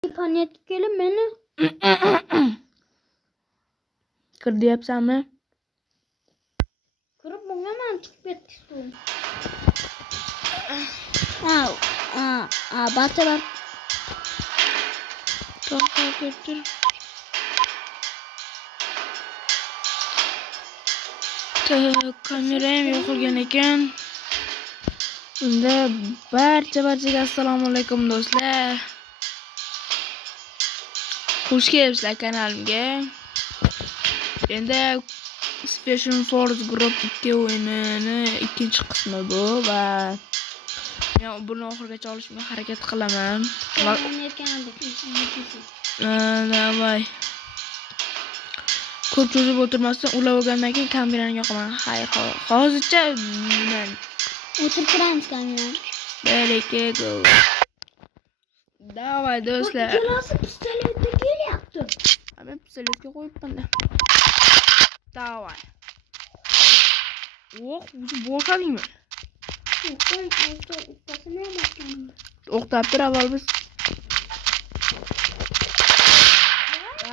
Panik gelin beni. Kır deyapsanmi? Kirib bo'lmayman, chiqib ketdim. Barcha bor. To'xtab ketdi. Kameram yo'qolgan ekan. Unda barchaga assalomu alaykum do'stlar. Xush kelibsizlar kanalimga. Endi Special Force Group 2 o'yinini ikkinchi qismi bu va men buni oxirigacha olishga harakat qilaman. Davay. Ko'p cho'zib o'tirmasdan ulab olgandan keyin kamerani yoqaman. Xayr, hozircha men O'tirib turamiz kamerani. Bereke go. Davay do'stlar. Ikkalasi pistoletga kelyapti. Men pistoletga qo'yibman-da. Davay. Bo'shadingmi? O'qtab tur avval biz.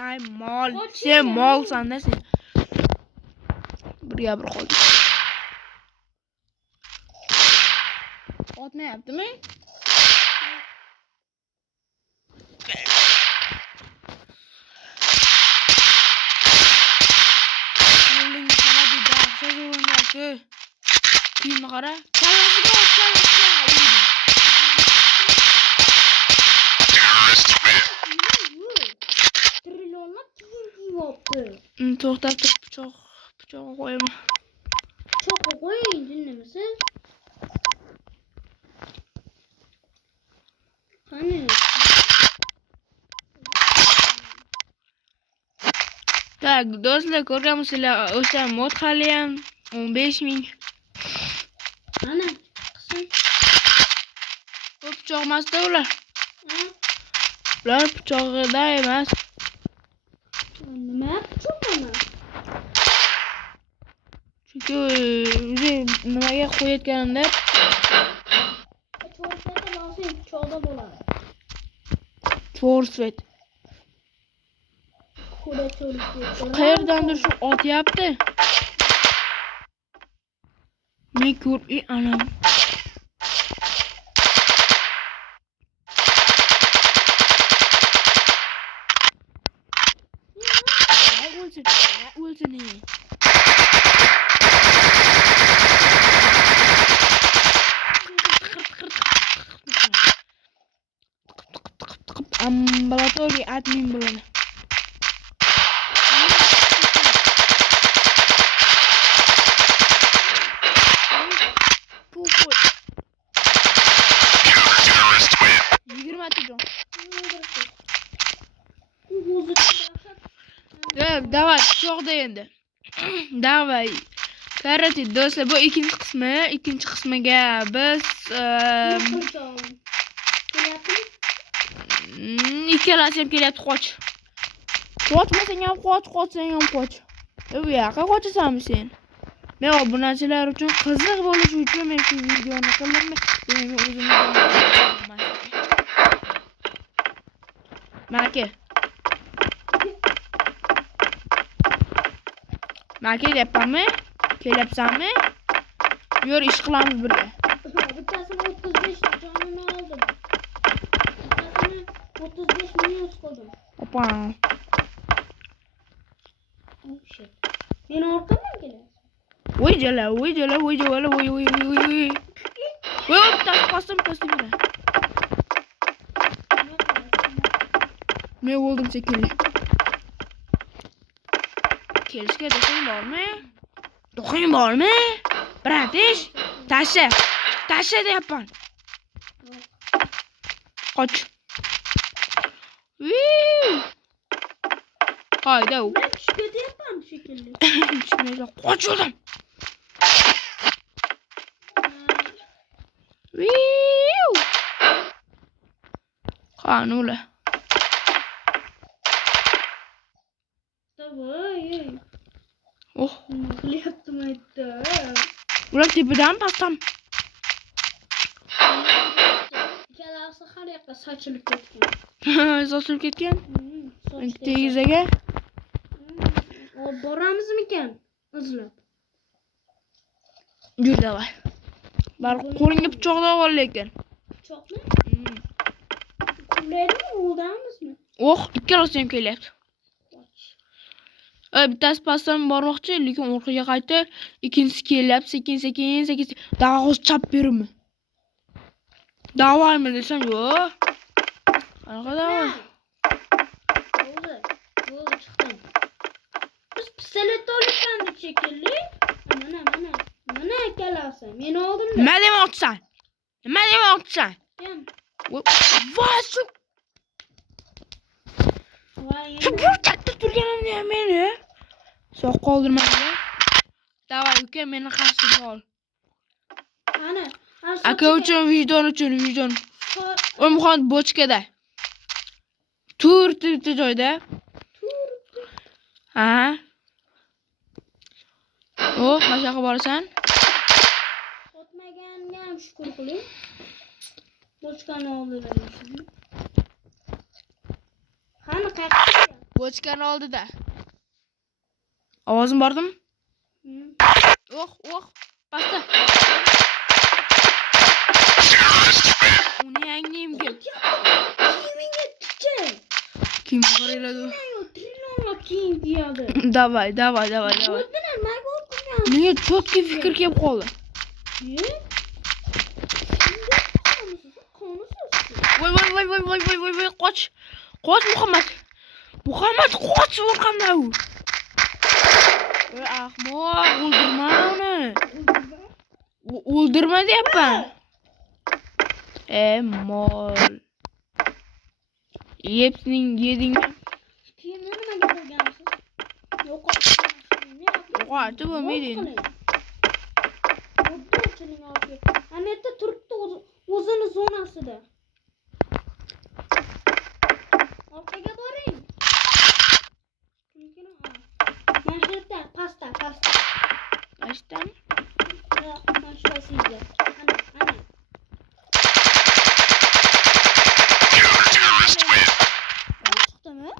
Ay mol, sen molsan-da sen. Bir qoldi. Otmayaptimi? Kiyimni qara. Kallasiga to'xtab tur, pichoq qo'yaman. Pichoq qo'ying, dinlamasiz? Qani? Tak, do'stlar, ko'rganmisizlar, o'sha mod hali ham 15,000. Ana, qism. Bu pichoq emas-da ular. Ular pichog'ida emas. Nima pichoq emas? Chunki nimaga qo'yayotganimda pichoqda bo'ladi. Forsvet. Qayerdandir shu otyapti. Men ko'rib, anam. O'lsin. Ambulatoriy admin bo'ladi. Davay, cho'g'da endi. Davay. Qarati do'stlar, bu ikkinchi qismi. Ikkinchi qismiga biz ikkalasi ham kelyapti, qoch. Qochmasang ham qoch, qochsang ham qoch. Bu yoqqa qochasanmi sen? Men obunachilar uchun qiziq bo'lishi uchun men shu videoni qildim. Men o'zimni Maka deyapmanmi? Kelyapsanmi? Yur, ish qilamiz birga. Bittasini 35 jonini oldim. Bittasini 35 minus qildim. Opa. Men orqadan kelyapman. Voy jala. Voy, tas qosdim bilan. Men o'ldim shekilli. Kelishga do'qing bormi? Bratish, tasha deyapman. Qoch. Qayda u? Men tushga deyapman shekilli. Tushmaydi, qochdim. Qanula. Davay. Oh, qilyaptim aytdi. ular tepadan pastdan. Ikkalasi har yoqqa sochilib ketgan. Sochilib ketgan. Soch Tegizaga. Olib boramizmikan? Izlab. Yur davay. Bar qo'lingga pichoqda ol lekin. Pichoqni? Qulaydimi, o'ldamizmi? Ikkalasi ham kelyapti. Bittasi pastdan bormoqchi, lekin orqaga qaytdi. Ikkinchisi kelyapti, sekin. Davay chap berimi? Davaymi desam, yo'q. Qanaqa davay? Bo'ldi, chiqdim. Biz pistolet olib shekilli. Mana ikkalasi. Meni oldimda. Nima demoqchisan? Kim? Voy, shu katta turganimni ham meni. Soq qoldirmaydi. Davay, uka, meni qarshimga ol. Ana, Aka uchun, vijdon. O'mxon bochkada. Turibdi joyda. Ha. Mana yoqqa borasan. Otmaganga ham shukr qiling. Bochkani oldida. Qani qayerda? Bochkani oldida. Ovozim bordimi? Pastda. Uni yangliyim kim? Menga ticha. Kim qaraydi? Trilonga keyin deyadi. Davay. O'tdilar, mayga o'tgan. Menga cho'tki fikr kelib qoldi. Voy, qoch. Qoch Muhammad, qoch orqamdan. Ahmoq, o'ldirma uni. O'ldirma deyapman. Mol. Yedingmi? Keyin nimaga qilgansiz? Yo'qotib bo'lmaydi. Ana yerda turibdi o'zini zonasida. Orqaga boring. Mana shu yerda pastda. Pastdami? Yo'q, mana shu sizga. Ana. Chiqdimi?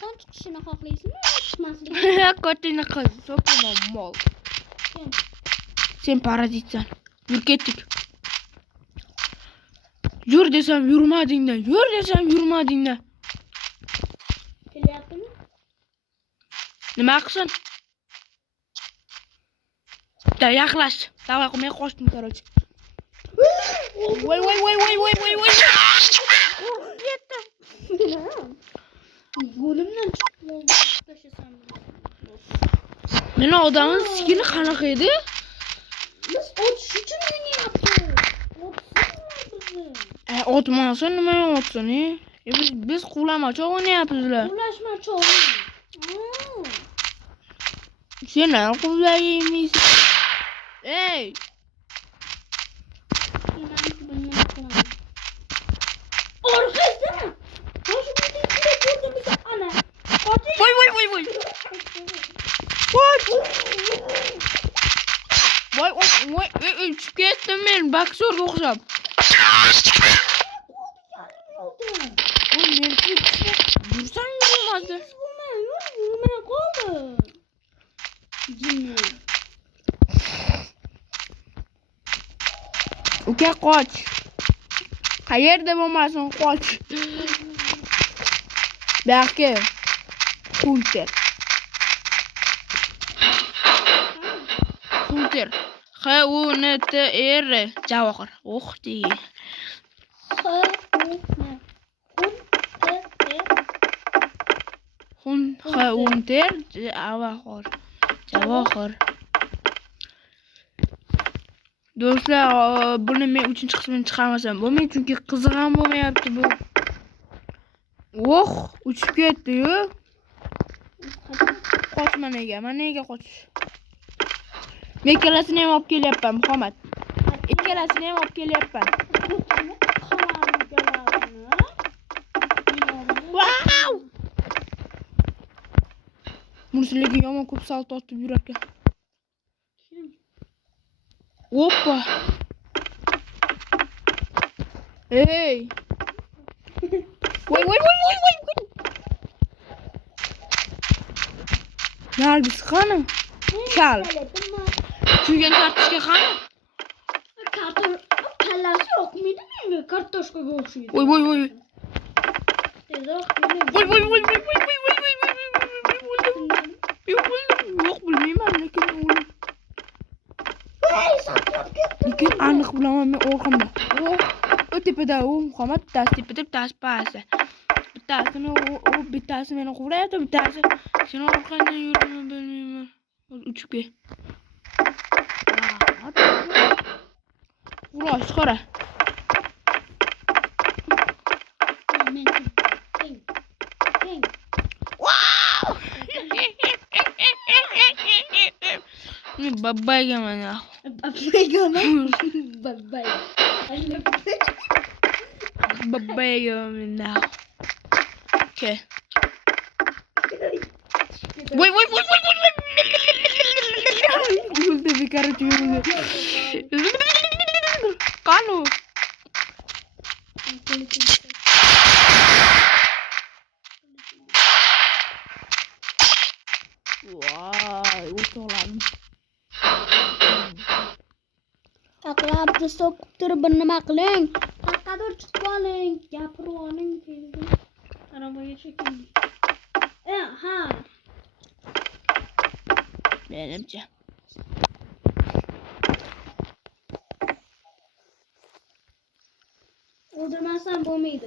Qon chiqishini xohlaysizmi? Chiqmasligini? Ko'tingni qiz, so'kma mol. Sen parazitsan. Yur ketdik. Yur desam yurmadingda. Kelyaptimi? Nima qilsin? Da yaqlash. Davay qilmay qochdim, короче. Voy. Yetdim. Yo'limdan chiqib tashlasam. Meni odamning sigini qanaqa edi? Biz otish uchun o'ynayapmiz. Otmasa nima otsin, Biz quvlamachi o'ynayapmizlar. Quvlashmachi. Sen quvlaymisan. Ey! Orqasida. Qo'sh bitta ko'rdimiz ana. Voy. Voy, chiqib ketdim men, boksyorga o'xshab. Yursang yurmadi. Yurmay qoldi. Jinni. Uka, qoch. Qayerda bo'lmasin, qoch. Balki Hunter. Hunter. Javohir. O'xdi. Hunter. Javohir. Do'stlar, buni men 3-qismini chiqarmasam bo'lmaydi, chunki qiziq ham bo'lmayapti bu. Uchib ketdi-yu. Qoch nega qochish? Men ikkalasini ham olib kelyapman, Muhammad. Ikkalasini ham olib kelyapman. Wow! Bunisiga yomon ko'p salt tortib yurarkan. Oppa. Ey! Voy voy voy voy voy. Nergis qani? Kal. Kuygan kartoshka qani? Kallasi yo'qmidi menga kartoshkaga o'xshaydi. Voy voy voy. Tezroq Voy voy voy voy voy voy voy voy voy. Yo'q bilmayman lekin o'lim. Lekin aniq bilaman men orqamda. O tepada o Muhammad tas tepada tas pasta. Bittasini o bittasi meni quvlayapti, bittasi seni orqangdan yuribman bilmayman. Uchib kel. Uloq qara. Ni babayga mana. Babayga mana. Okay. Voy voy voy voy voy. Ulde bekar çuyumlu. Kanu. Vay, o'to'g'ladim. Aqlabni so'kib turib bir nima qiling. Qaqadir chiqib oling, gapirib oling dedi. Arabaga cheking. Ha. Menimcha. O'ldirmasam bo'lmaydi.